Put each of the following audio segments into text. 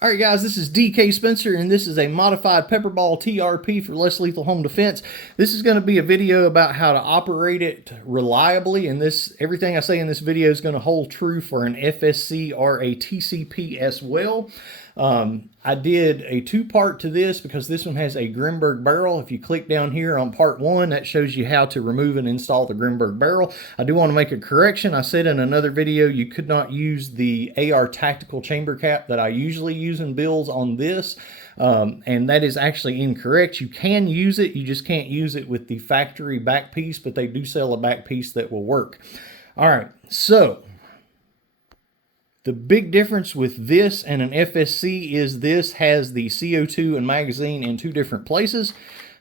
All right, guys, this is DK Spencer, and this is a modified PepperBall TRP for less lethal home defense. This is going to be a video about how to operate it reliably, and everything I say in this video is going to hold true for an FSC or a TCP as well. I did a two-part to this because this one has a Grimberg barrel. If you click down here on part one, that shows you how to remove and install the Grimberg barrel. I do want to make a correction. I said in another video you could not use the AR tactical chamber cap that I usually use in builds on this. And that is actually incorrect. You can use it, you just can't use it with the factory back piece, but they do sell a back piece that will work. All right, so the big difference with this and an FSC is this has the CO2 and magazine in two different places,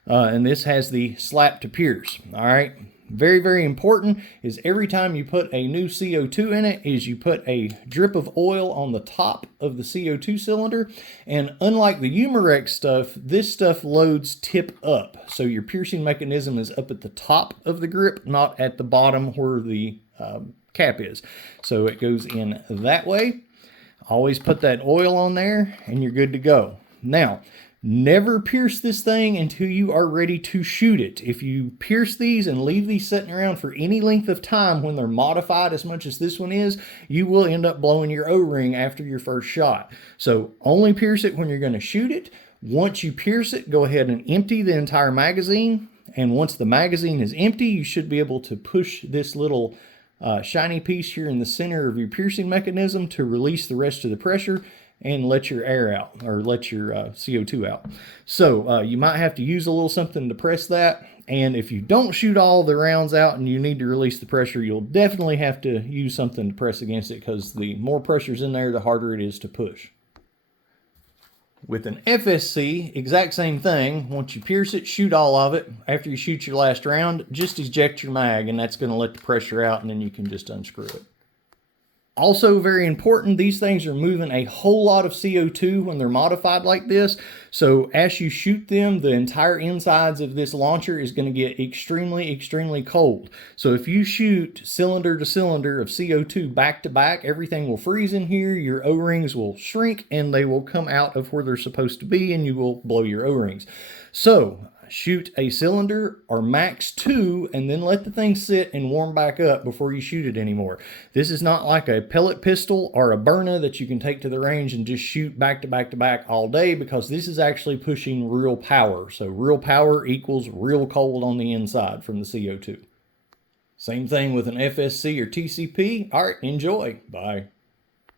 and this has the slap to pierce. All right, very, very important is every time you put a new CO2 in it is you put a drip of oil on the top of the CO2 cylinder, and unlike the Umarex stuff, this stuff loads tip up, so your piercing mechanism is up at the top of the grip, not at the bottom where the cap is. So it goes in that way. Always put that oil on there and you're good to go. Now, never pierce this thing until you are ready to shoot it. If you pierce these and leave these sitting around for any length of time when they're modified as much as this one is, you will end up blowing your O-ring after your first shot. So only pierce it when you're going to shoot it. Once you pierce it, go ahead and empty the entire magazine. And once the magazine is empty, you should be able to push this little shiny piece here in the center of your piercing mechanism to release the rest of the pressure and let your air out, or let your CO2 out. So you might have to use a little something to press that, and if you don't shoot all the rounds out and you need to release the pressure, you'll definitely have to use something to press against it, because the more pressure's in there, the harder it is to push. With an FSC, exact same thing. Once you pierce it, shoot all of it. After you shoot your last round, just eject your mag, and that's going to let the pressure out, and then you can just unscrew it. Also very important, these things are moving a whole lot of CO2 when they're modified like this. So as you shoot them, the entire insides of this launcher is going to get extremely, extremely cold. So if you shoot cylinder to cylinder of CO2 back to back, everything will freeze in here, your O-rings will shrink, and they will come out of where they're supposed to be, and you will blow your O-rings. So shoot a cylinder or max 2 and then let the thing sit and warm back up before you shoot it anymore. This is not like a pellet pistol or a Byrna that you can take to the range and just shoot back to back to back all day, because this is actually pushing real power. So real power equals real cold on the inside from the CO2. Same thing with an FSC or TCP. All right, enjoy. Bye.